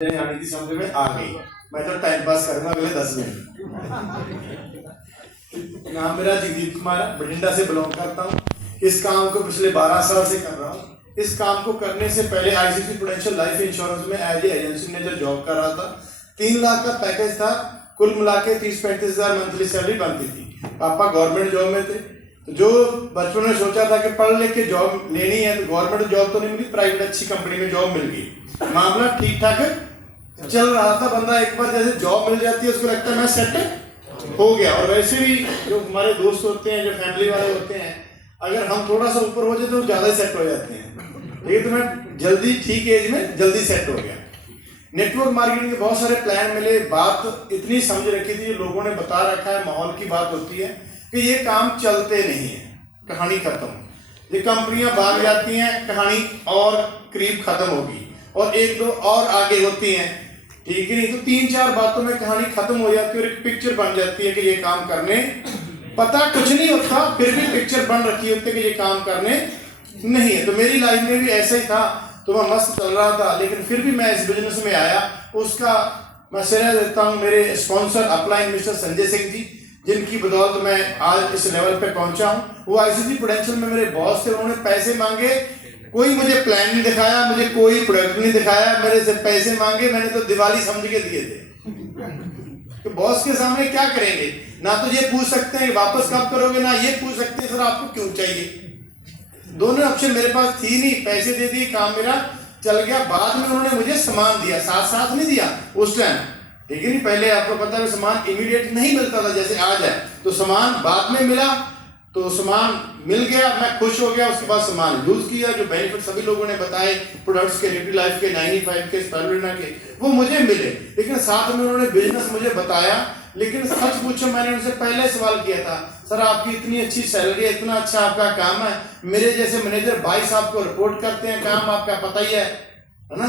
आने की समझ में आ गई। मैं तो टाइम पास करूंगा अगले 10 मिनट। नाम मेरा जगदीप कुमार है, बठिंडा से बिलोंग करता हूँ। इस काम को पिछले 12 साल से कर रहा हूँ। इस काम को करने से पहले आईसीसी प्रूडेंशियल लाइफ इंश्योरेंस में as a agency manager job कर रहा था। 3 लाख का पैकेज था, कुल मिला के 30-35 हज़ार मंथली सैलरी बनती थी। पापा गवर्नमेंट जॉब में थे, तो जो बचपन में सोचा था कि पढ़ लिख के जॉब लेनी है, तो गवर्नमेंट जॉब तो नहीं मिली, प्राइवेट अच्छी कंपनी में जॉब मिल गई। मामला ठीक ठाक चल रहा था। बंदा एक बार जैसे जॉब मिल जाती है उसको लगता है मैं सेट हो गया। और वैसे भी जो हमारे दोस्त होते हैं, जो फैमिली वाले होते हैं, अगर हम थोड़ा सा ऊपर हो जाए तो ज्यादा सेट हो जाते हैं। लेकिन तो मैं जल्दी ठीक एज में जल्दी सेट हो गया। नेटवर्क मार्केटिंग के बहुत सारे प्लान मिले। बात इतनी समझ रखी थी, लोगों ने बता रखा है, माहौल की बात होती है कि ये काम चलते नहीं है, कहानी खत्म। ये कंपनियां भाग जाती हैं, कहानी और करीब खत्म होगी, और 1-2 और आगे होती हैं, ठीक है नहीं? तो 3-4 बातों में कहानी खत्म हो जाती है और एक पिक्चर बन जाती है कि ये काम करने, पता कुछ नहीं होता, फिर भी पिक्चर बन रखी होती है कि ये काम करने नहीं है। तो मेरी लाइफ में भी ऐसा ही था। तो मैं मस्त चल रहा था, लेकिन फिर भी मैं इस बिजनेस में आया। उसका मैं श्रेय देता हूँ मेरे sponsor upline mister Sanjay Singh ji, जिनकी बदौलत मैं आज इस लेवल पे पहुंचा हूँ। वो आईसीसी प्रूडेंशियल में मेरे बॉस थे। उन्होंने पैसे मांगे, कोई मुझे प्लान नहीं दिखाया, मुझे कोई प्रोडक्ट नहीं दिखाया, मेरे से पैसे मांगे, मैंने तो दिवाली समझ के दिए थे। तो बॉस के सामने क्या करेंगे? ना तो ये पूछ सकते हैं वापस कब करोगे, ना ये पूछ सकते हैं सर आपको क्यों चाहिए। दोनों ऑप्शन मेरे पास थी नहीं। पैसे दे दिए, काम मेरा चल गया। बाद में उन्होंने मुझे सामान दिया, साथ नहीं दिया उस टाइम, ठीक है नहीं? पहले आपको पता है सामान इमीडिएट नहीं मिलता था जैसे आज है, तो सामान बाद में मिला। तो सामान मिल गया, मैं खुश हो गया। उसके बाद सामान यूज किया, जो बेनिफिट सभी लोगों ने बताए प्रोडक्ट्स के, लिटिल लाइफ के, 95 के, स्पाइरुलिना के, वो मुझे मिले। लेकिन साथ में उन्होंने बिजनेस मुझे बताया। लेकिन सच पूछो, मैंने उनसे पहले सवाल किया था, सर आपकी इतनी अच्छी सैलरी है, इतना अच्छा आपका काम है, मेरे जैसे मैनेजर भाई साहब को रिपोर्ट करते हैं, काम आपका पता ही है ना?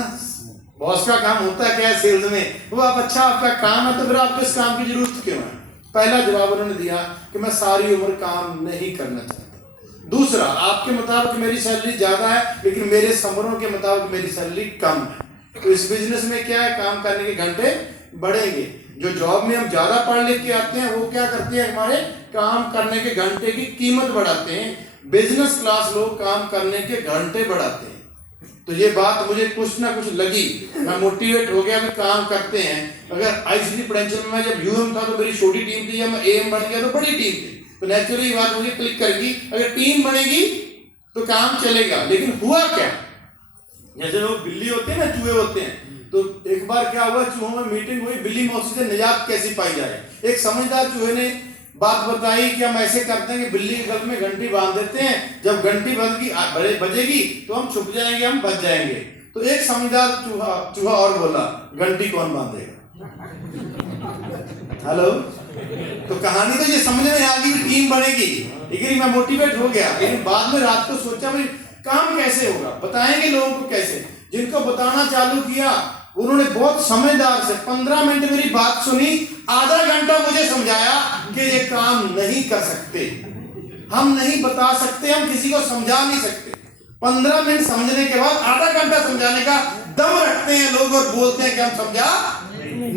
बॉस का काम होता है क्या सेल्स में, वो आप अच्छा आपका काम है, तो फिर आपको इस काम की जरूरत क्यों है? पहला जवाब उन्होंने दिया कि मैं सारी उम्र काम नहीं करना चाहता। दूसरा, आपके मुताबिक मेरी सैलरी ज्यादा है, लेकिन मेरे संबंधों के मुताबिक मेरी सैलरी कम है। तो इस बिजनेस में क्या है, काम करने के घंटे बढ़ेंगे। जो जॉब में हम ज्यादा पढ़ लिख के आते हैं, वो क्या करते हैं, हमारे काम करने के घंटे की कीमत बढ़ाते हैं। बिजनेस क्लास लोग काम करने के घंटे बढ़ाते हैं। तो ये बात मुझे कुछ ना कुछ लगी, मैं मोटिवेट हो गया कि काम करते हैं। अगर आईसीसी प्रूडेंशियल में जब यूएम था तो मेरी छोटी टीम थी, जब मैं एएम बन गया तो बड़ी टीम थी। तो नेचुरली बात मुझे क्लिक करेगी, अगर टीम बनेगी तो काम चलेगा। लेकिन हुआ क्या, जैसे लोग बिल्ली होते हैं ना, चूहे होते हैं, तो एक बार क्या हुआ, चूहों में मीटिंग हुई, बिल्ली मौसी से निजात कैसी पाई जाए। एक समझदार चूहे ने बात बताई कि हम ऐसे करते हैं कि बिल्ली के गल में घंटी बांध देते हैं, जब घंटी बजेगी तो हम छुप जाएंगे, हम बच जाएंगे। तो एक समझदार चूहा और बोला, घंटी कौन बांधेगा? हेलो। तो कहानी तो ये समझ में आ गई, टीम बनेगी, ठीक है? मैं मोटिवेट हो गया। लेकिन बाद में रात को सोचा भाई काम कैसे होगा, बताएंगे लोगों को कैसे। जिनको बताना चालू किया उन्होंने बहुत समझदार से 15 मिनट मेरी बात सुनी, आधा घंटा मुझे समझाया कि ये काम नहीं कर सकते, हम नहीं बता सकते, हम किसी को समझा नहीं सकते। 15 मिनट समझने के बाद आधा घंटा समझाने का दम रखते हैं लोग और बोलते हैं कि हम समझा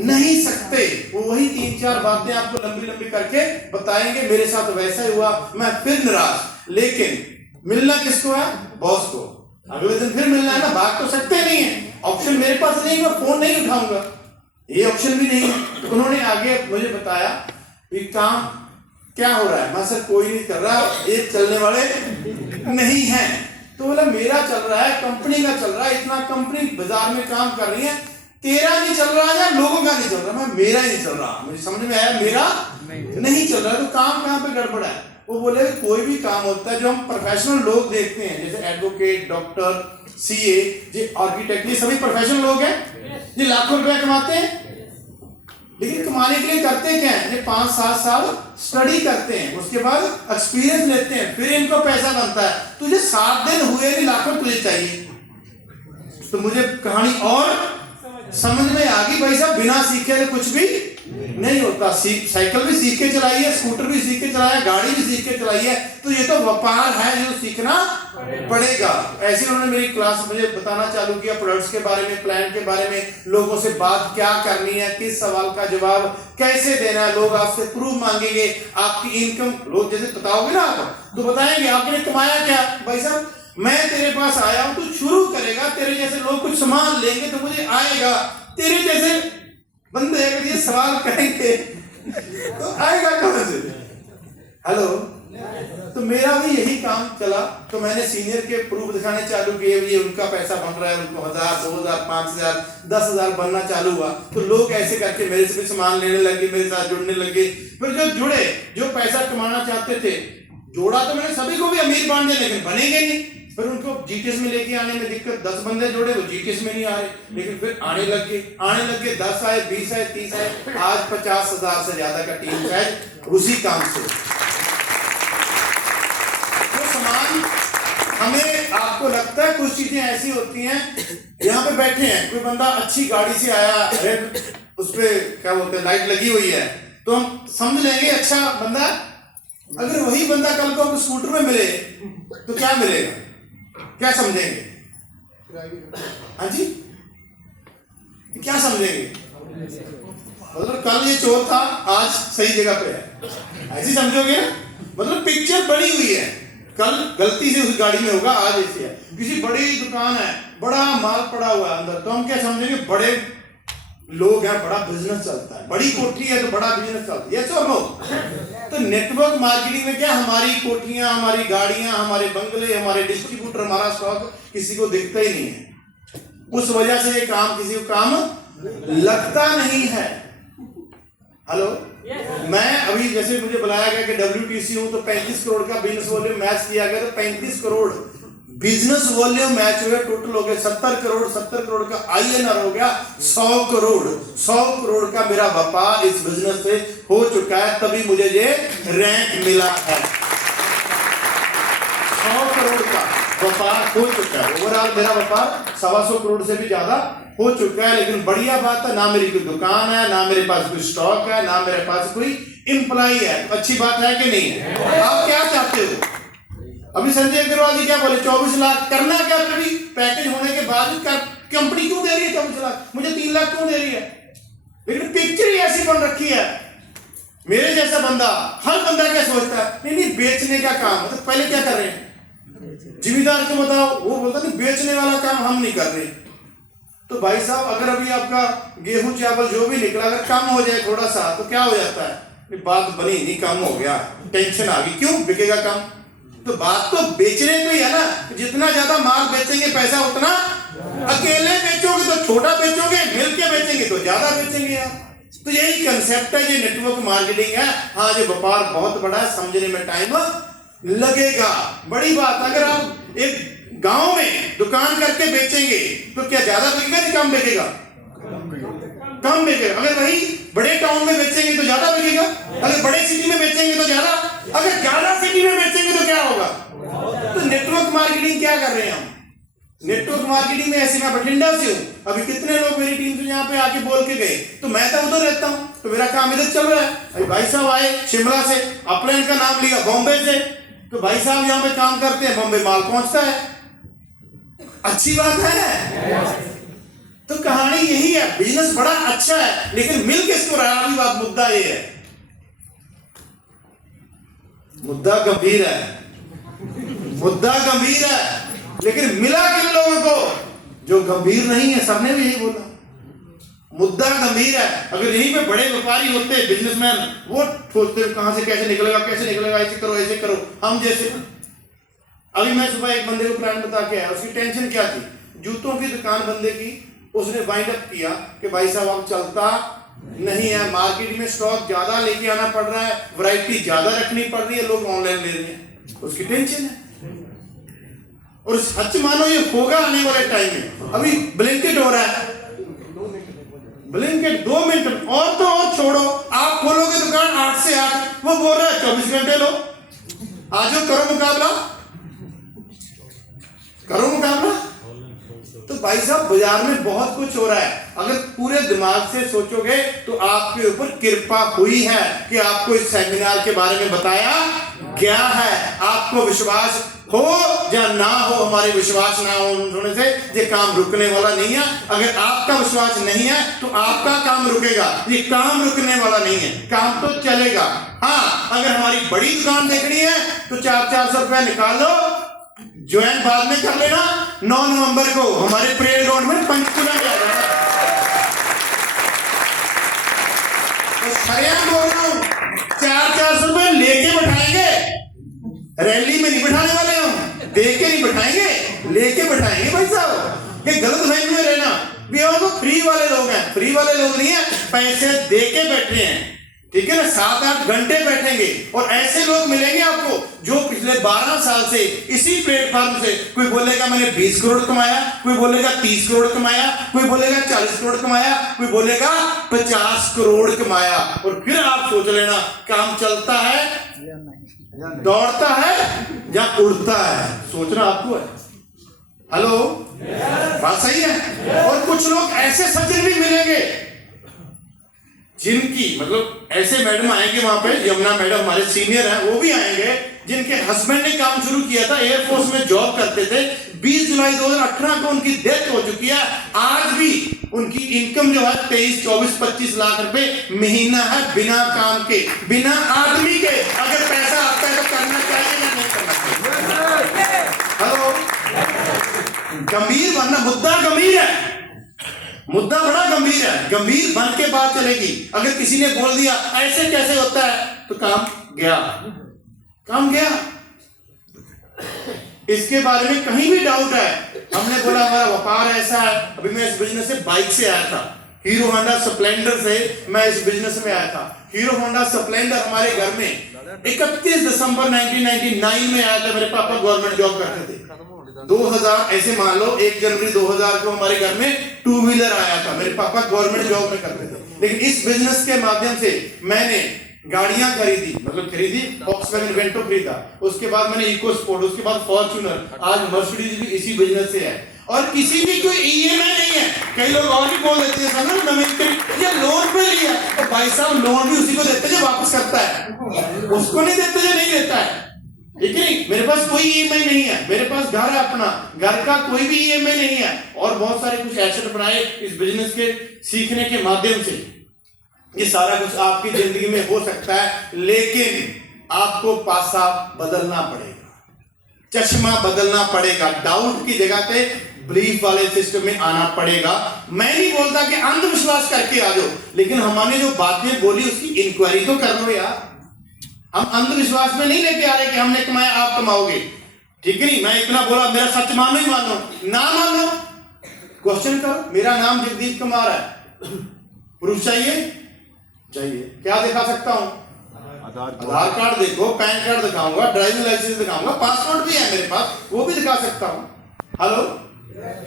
नहीं सकते। वो वही 3-4 बातें आपको लंबी लंबी करके बताएंगे। मेरे साथ वैसा ही हुआ, मैं फिर निराश। लेकिन मिलना किसको है? बॉस को। अगले दिन फिर मिलना है ना, भाग तो सकते नहीं है। ऑप्शन मेरे पास नहीं है, मैं फोन नहीं उठाऊंगा, ये ऑप्शन भी नहीं है। तो उन्होंने आगे मुझे बताया कि काम क्या हो रहा है। मैं सर कोई नहीं कर रहा, एक चलने वाले नहीं है। तो बोला मेरा चल रहा है, कंपनी का चल रहा है, इतना कंपनी बाजार में काम कर रही है, तेरा नहीं चल रहा या लोगों का नहीं चल रहा? मैं मेरा ही नहीं चल रहा। मुझे समझ में आया मेरा नहीं चल रहा। तो काम कहाँ पे गड़बड़ है? वो बोले कोई भी काम होता है जो हम प्रोफेशनल लोग देखते हैं, जैसे एडवोकेट, डॉक्टर, सीए, ये आर्किटेक्ट, ये सभी प्रोफेशनल लोग हैं, ये लाखों रुपया कमाते हैं। लेकिन कमाने के लिए करते क्या है, ये 5-7 साल स्टडी करते हैं, उसके बाद एक्सपीरियंस लेते हैं, फिर इनको पैसा बनता है। तुझे 7 दिन हुए नहीं, लाखों तुझे चाहिए। तो मुझे कहानी और समझ में आ गई, भाई साहब बिना सीखे कुछ भी नहीं होता। साइकिल भी सीख के चलाई है, स्कूटर भी सीख के चलाया, गाड़ी भी सीख के चलाई है, तो ये तो व्यापार है जो सीखना पड़ेगा। ऐसे उन्होंने मेरी क्लास मुझे बताना चालू किया प्रोडक्ट्स के बारे में, प्लान के बारे में, लोगों से बात क्या करनी है, किस सवाल का जवाब कैसे देना है, लोग आपसे प्रूफ मांगेंगे, आपकी इनकम, लोग जैसे बताओगे ना आप तो बताएंगे आपने कमाया क्या। भाई साहब मैं तेरे पास आया हूं, तू शुरू करेगा, तेरे जैसे लोग कुछ सामान लेंगे तो मुझे आएगा, तेरे जैसे बंदे अगर ये सवाल करेंगे तो आएगा कहां से। हेलो, तो मेरा भी यही काम चला। तो मैंने सीनियर के प्रूफ दिखाने चालू किए, ये उनका पैसा बन रहा है, उनको 1000 2000 5000 10,000 बनना चालू हुआ, तो लोग ऐसे करके मेरे से भी सामान लेने लगे, मेरे साथ जुड़ने लगे। फिर जो जुड़े, जो पैसा कमाना चाहते थे, जोड़ा तो मैंने सभी को भी अमीर बांध दिया, लेकिन बनेंगे नहीं। फिर उनको जीटीएस में लेके आने में दिक्कत, 10 बंदे जोड़े, वो जीटीएस में नहीं आ रहे, लेकिन फिर आने लग गए, 10 आए, 20 आए, 30 आए, आज 50,000 से ज्यादा का टीम है उसी काम से। तो समान हमें, आपको लगता है कुछ चीजें ऐसी होती हैं, यहाँ पे बैठे हैं, कोई बंदा अच्छी गाड़ी से आया, रेड उस पे क्या बोलते हैं लाइट लगी हुई है, तो हम समझ लेंगे अच्छा बंदा। अगर वही बंदा कल को स्कूटर में मिले तो क्या मिलेगा, क्या समझेंगे? हाँ जी, क्या समझेंगे? मतलब कल ये चोर था, आज सही जगह पे है, ऐसे समझोगे ना। मतलब पिक्चर बड़ी हुई है, कल गलती से उस गाड़ी में होगा, आज ऐसी है। किसी बड़ी दुकान है, बड़ा माल पड़ा हुआ है अंदर, तो हम क्या समझेंगे? बड़े लोग हैं, बड़ा बिजनेस चलता है, बड़ी कोठी है तो बड़ा बिजनेस चलता है, यस और नो? तो नेटवर्क मार्केटिंग में क्या, हमारी कोठियां, हमारी गाड़ियां, हमारे बंगले, हमारे डिस्ट्रीब्यूटर, हमारा स्टॉक किसी को दिखता ही नहीं है। उस वजह से ये काम किसी को काम लगता नहीं है। हेलो, मैं अभी जैसे मुझे बुलाया गया कि WTC हूं, तो 35 करोड़ का बिजनेस वॉल्यूम मैच किया गया, तो 35 करोड़ बिजनेस वॉल्यूम मैच हुए, टोटल हो गया 70 करोड़। 70 करोड़ का INR हो गया 100 करोड़। 100 करोड़ का मेरा व्यापार इस बिजनेस से हो चुका है, तभी मुझे ये रैंक मिला है। 100 करोड़ का व्यापार हो चुका है, ओवरऑल मेरा व्यापार 125 करोड़ से भी ज्यादा हो चुका है। लेकिन बढ़िया बात है, ना मेरी कोई दुकान है, ना मेरे पास कोई स्टॉक है, ना मेरे पास कोई एम्प्लॉय है। अच्छी बात है कि नहीं है? आप क्या चाहते हो? अभी संजय अग्रवाल जी क्या बोले, 24 लाख करना क्या? कभी पैकेज होने के बाद कंपनी क्यों दे रही है 24 लाख, मुझे 3 लाख क्यों दे रही है? लेकिन पिक्चर ही ऐसी बन रखी है। मेरे जैसा बंदा, हर बंदा क्या सोचता है, नहीं नहीं बेचने का काम, तो पहले क्या कर रहे हैं? जिम्मेदार को बताओ, वो बोलता नहीं बेचने वाला काम हम नहीं कर रहे। तो भाई साहब, अगर अभी आपका गेहूं चावल जो भी निकला अगर कम हो जाए थोड़ा सा, तो क्या हो जाता है? बात बनी नहीं, कम हो गया, टेंशन आ गई, क्यों बिकेगा कम? तो बात तो बेचने पे ही है ना। जितना ज्यादा माल बेचेंगे पैसा उतना, अकेले बेचोगे तो छोटा बेचोगे, मिलके बेचेंगे तो ज्यादा बेचेंगे यार। तो यही कंसेप्ट है, ये नेटवर्क मार्केटिंग है। हाँ, ये व्यापार बहुत बड़ा है, समझने में टाइम लगेगा। बड़ी बात, अगर आप एक गांव में दुकान करके बेचेंगे तो क्या ज्यादा बिकेगा कि कम बिकेगा? कम बिकेगा। अगर वही बड़े टाउन में बेचेंगे तो ज्यादा बिकेगा, अगर बड़े सिटी में बेचेंगे तो ज्यादा, अगर ज्यादा सिटी में बेचेंगे तो क्या होगा? तो नेटवर्क मार्केटिंग क्या कर रहे हैं हम? नेटवर्क मार्केटिंग में ऐसे, मैं बठिंडा से हूँ, अभी कितने लोग मेरी टीम से यहाँ पे आके बोल के गए, तो मैं तो उधर रहता हूँ, तो मेरा काम इधर चल रहा है। अभी भाई साहब आए शिमला से, अपलैंड का नाम लिया बॉम्बे से, तो भाई साहब यहाँ पे काम करते हैं, बॉम्बे माल पहुंचता है। अच्छी बात है। तो कहानी यही है, बिजनेस बड़ा अच्छा है, लेकिन मिल किसको रहा है? बात, मुद्दा ये है, मुद्दा गंभीर है, मुद्दा गंभीर है, लेकिन मिला किन लोगों को? जो गंभीर नहीं है। सबने भी यही बोला, मुद्दा गंभीर है। अगर यहीं पे बड़े व्यापारी होते, बिजनेसमैन, वो सोचते कहां से कैसे निकलेगा, कैसे निकलेगा, ऐसे करो ऐसे करो, हम जैसे। अभी मैं सुबह एक बंदे को प्लान बता के आया, उसकी टेंशन क्या थी? जूतों की दुकान बंदे की, उसने वाइंड अप किया कि भाई साहब अब चलता नहीं है, मार्केट में स्टॉक ज्यादा लेके आना पड़ रहा है, वैरायटी ज्यादा रखनी पड़ रही है, लोग ऑनलाइन ले रहे हैं, उसकी टेंशन है। और सच मानो ये होगा आने वाले टाइम में। अभी ब्लिंकिट हो रहा है, ब्लिंकिट 2 मिनट और तो और छोड़ो, आप खोलोगे दुकान 8 से 8, वो बोल रहा है 24 घंटे लो, आज करो मुकाबला, करो मुकाबला। तो भाई साहब बाजार में बहुत कुछ हो रहा है। अगर पूरे दिमाग से सोचोगे तो आपके ऊपर कृपा हुई है कि आपको इस सेमिनार के बारे में बताया गया है। आपको विश्वास हो या ना हो, हमारे विश्वास ना होने से ये काम रुकने वाला नहीं है। अगर आपका विश्वास नहीं है तो आपका काम रुकेगा, ये काम रुकने वाला नहीं है, काम तो चलेगा। हाँ, अगर हमारी बड़ी दुकान देखनी है तो 400 रुपया निकाल लो, ज्वाइन बाद में कर लेना। 9 नवंबर को हमारे परेड ग्राउंड में पंचकुला में आ जाना। तो सरिया बोल रहा हूं, 400 रुपये लेके बैठाएंगे, रैली में नहीं बैठाने वाले हम, देके नहीं बैठाएंगे, लेके बैठाएंगे भाई साहब। ये गलत फहमी में रहना भी हम तो फ्री वाले लोग हैं, फ्री वाले लोग नहीं है, पैसे देके बैठे हैं, ठीक है ना। 7-8 घंटे बैठेंगे और ऐसे लोग मिलेंगे आपको जो पिछले 12 साल से इसी प्लेटफॉर्म से, कोई बोलेगा मैंने 20 करोड़ कमाया, कोई बोलेगा 30 करोड़ कमाया, कोई बोलेगा 40 करोड़ कमाया, कोई बोलेगा 50 करोड़ कमाया। और फिर आप सोच लेना काम चलता है, दौड़ता है या उड़ता है, सोचना आपको है। हेलो, बात सही है। और कुछ लोग ऐसे सज्जन भी मिलेंगे जिनकी मतलब ऐसे मैडम आएंगे वहां पे, यमुना मैडम हमारे सीनियर हैं, वो भी आएंगे जिनके हस्बैंड ने काम शुरू किया था, एयरफोर्स में जॉब करते थे। 20 जुलाई 2018 को उनकी डेथ हो चुकी है। आज भी उनकी इनकम जो है 23, 24, 25 लाख रुपए महीना है, बिना काम के, बिना आदमी के। अगर पैसा आता है तो करना चाहिए या नहीं करना चाहिए? हेलो, गंभीर बनना, मुद्दा गंभीर है, मुद्दा बड़ा गंभीर है, गंभीर बन के बात चलेगी। अगर किसी ने बोल दिया ऐसे कैसे होता है तो काम गया, काम गया। इसके बारे में कहीं भी डाउट है, हमने बोला हमारा व्यापार ऐसा है। अभी मैं इस बिजनेस से बाइक से आया था, हीरो होंडा स्प्लेंडर से मैं इस बिजनेस में आया था। हीरो होंडा स्प्लेंडर हमारे घर में 31 दिसंबर 1999 में आया था। मेरे पापा गवर्नमेंट जॉब करते थे। 2000 ऐसे मान लो 1 जनवरी 2000 को हमारे घर में 2 व्हीलर आया था। मेरे पापा गवर्नमेंट जॉब में करते थे, लेकिन इस बिजनेस के माध्यम से मैंने गाड़ियां खरीदी, मतलब खरीदी, वॉक्सवैगन वेंटो खरीदा, उसके बाद मैंने इको स्पोर्ट, उसके बाद फॉर्च्यूनर, आज मर्सिडीज भी इसी बिजनेस से है। और किसी भी कोई ईएमआई नहीं है। कई लोग और भी बोल देते हैं ये लोन पे लिया, तो भाई साहब लोन भी उसी को देते जो वापस करता है, उसको नहीं देते जो नहीं देता है, ठीक है नहीं। मेरे पास कोई ईएमआई नहीं है, मेरे पास घर है अपना, घर का कोई भी ईएमआई नहीं है। और बहुत सारे कुछ एसेट बनाए इस बिजनेस के सीखने के माध्यम से। ये सारा कुछ आपकी जिंदगी में हो सकता है, लेकिन आपको पासा बदलना पड़ेगा, चश्मा बदलना पड़ेगा। डाउट की जगह पे बिलीफ वाले सिस्टम में आना पड़ेगा। मैं नहीं बोलता कि अंधविश्वास करके आ जाओ, लेकिन हमने जो बातें बोली उसकी इंक्वायरी तो कर लो यार। हम अंधविश्वास में नहीं लेके आ रहे कि हमने कमाया आप कमाओगे, ठीक है नहीं। मैं इतना बोला, मेरा सच मानो ही मानो, ना मानो क्वेश्चन करो। मेरा नाम जगदीप कुमार है, प्रूफ चाहिए? चाहिए। क्या दिखा सकता हूं? आधार कार्ड देखो, पैन कार्ड दिखाऊंगा, ड्राइविंग लाइसेंस दिखाऊंगा, पासपोर्ट भी है मेरे पास, वो भी दिखा सकता हूं। हेलो,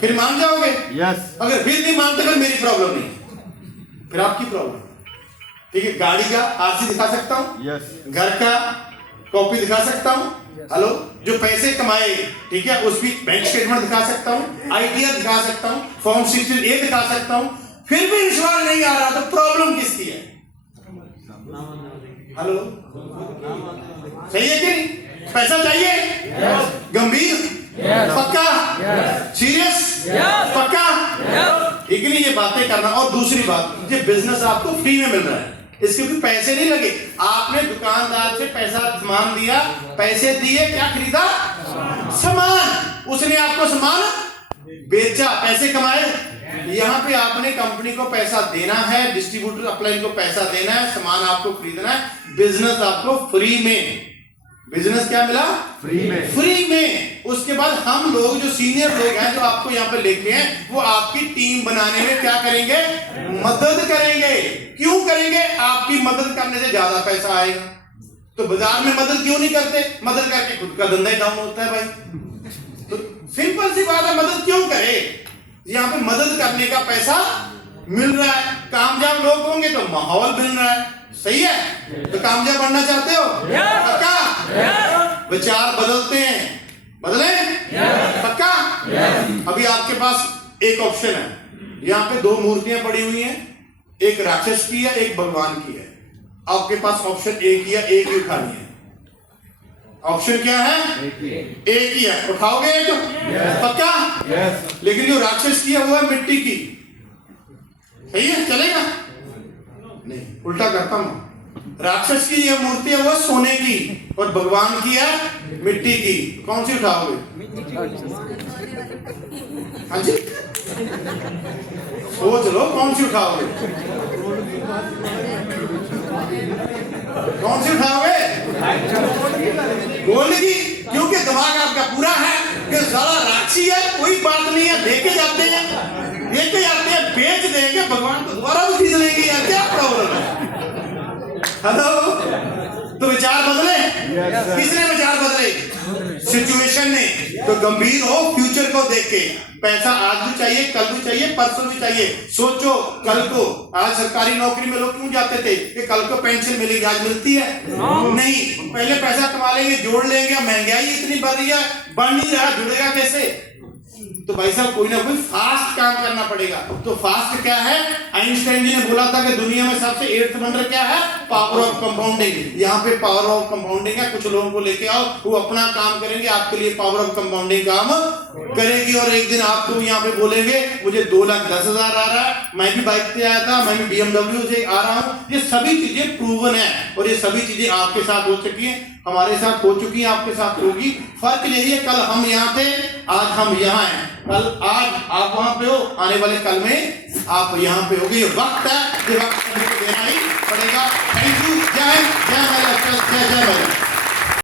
फिर मान जाओगे? यस। अगर फिर नहीं मानते फिर मेरी प्रॉब्लम नहीं, फिर आपकी प्रॉब्लम, ठीक है। गाड़ी का आरसी दिखा सकता हूं, यस। घर का कॉपी दिखा सकता हूं, हेलो। जो पैसे कमाए, ठीक है, उसकी बैंक स्टेटमेंट दिखा सकता हूं, आईटीआर दिखा सकता हूं, फॉर्म 16A दिखा सकता हूं। फिर भी विश्वास नहीं आ रहा तो प्रॉब्लम किसकी है? हेलो, सही है कि नहीं? पैसा चाहिए? गंभीर? पक्का? सीरियस? पक्का? ठीक है नहीं, ये बातें करना। और दूसरी बात, ये बिजनेस आपको फ्री में मिल रहा है, इसके भी पैसे नहीं लगे। आपने दुकानदार से पैसा सामान दिया, पैसे दिए, क्या खरीदा? सामान। उसने आपको सामान बेचा, पैसे कमाए। यहाँ पे आपने कंपनी को पैसा देना है, डिस्ट्रीब्यूटर अपलाइन को पैसा देना है, सामान आपको खरीदना है। बिजनेस आपको फ्री में, बिजनेस क्या मिला? फ्री में, फ्री में। उसके बाद हम लोग जो सीनियर लोग हैं जो आपको यहाँ पे लेके हैं, वो आपकी टीम बनाने में क्या करेंगे? मदद करेंगे। क्यों करेंगे? आपकी मदद करने से ज्यादा पैसा आएगा। तो बाजार में मदद क्यों नहीं करते? मदद करके खुद का धंधा ही डाउन होता है भाई। तो सिंपल सी बात है, मदद क्यों करे? यहाँ पे मदद करने का पैसा मिल रहा है। कामयाब लोग होंगे तो माहौल मिल रहा है, सही है। तो कामयाब बनना चाहते हो? पक्का? विचार बदलते हैं, बदले? पक्का? अभी आपके पास एक ऑप्शन है, यहाँ पे दो मूर्तियां पड़ी हुई हैं, एक राक्षस की है एक भगवान की है। आपके पास ऑप्शन एक ही है, एक ही उठानी है। ऑप्शन क्या है? एक ही है। उठाओगे एक? पक्का? लेकिन जो राक्षस की है वो है मिट्टी की, सही है, चलेगा? नहीं, उल्टा करता हूं। राक्षस की ये मूर्ति है वो सोने की और भगवान की है मिट्टी की। कौन सी उठाओगे? हाँ जी, सोच लो कौन सी उठाओगे? कौन सी उठाओगे? गोल्ड की, क्योंकि दिमाग आपका पूरा है कि साला राक्षी है, कोई बात नहीं है, देके जाते हैं, बेच देंगे, भगवान को दोबारा भी खींच लेंगे यार, क्या प्रॉब्लम है? हेलो, तो विचार बदले? किसने विचार बदले? सिचुएशन ने। तो गंभीर हो फ्यूचर को देख के। पैसा आज भी चाहिए, कल भी चाहिए, परसों भी चाहिए। सोचो कल को, आज सरकारी नौकरी में लोग क्यों जाते थे कि कल को पेंशन मिलेगी, आज मिलती है? नहीं, पहले पैसा कमा लेंगे, जोड़ लेंगे। महंगाई इतनी बढ़ रही है, बढ़ नहीं रहा, जुड़ेगा कैसे? तो भाई साहब कोई ना कोई फास्ट काम करना पड़ेगा। तो फास्ट क्या है? आइंस्टाइन जी ने बोला था कि दुनिया में सबसे 8th वंडर क्या है? Power of compounding. यहाँ पे पावर ऑफ कंपाउंडिंग है, कुछ लोगों को लेके आओ, वो अपना काम करेंगे, आपके लिए पावर ऑफ कंपाउंडिंग काम करेगी। और एक दिन आपको यहाँ पे बोलेंगे मुझे 2,10,000 आ रहा है, मैं भी बाइक पे आया था, मैं भी BMW से आ रहा हूँ। ये सभी चीजें प्रूवन है और ये सभी चीजें आपके साथ हो चुकी है, हमारे साथ हो चुकी है, आपके साथ होगी। फर्क यही है, कल हम यहाँ थे, आज हम यहाँ हैं। कल आज आप वहां पे हो, आने वाले कल में आप यहाँ पे होगे। ये वक्त है, ये वक्त देना ही पड़ेगा। Thank you. जय हिंद, जय भारत, जय जय भारत।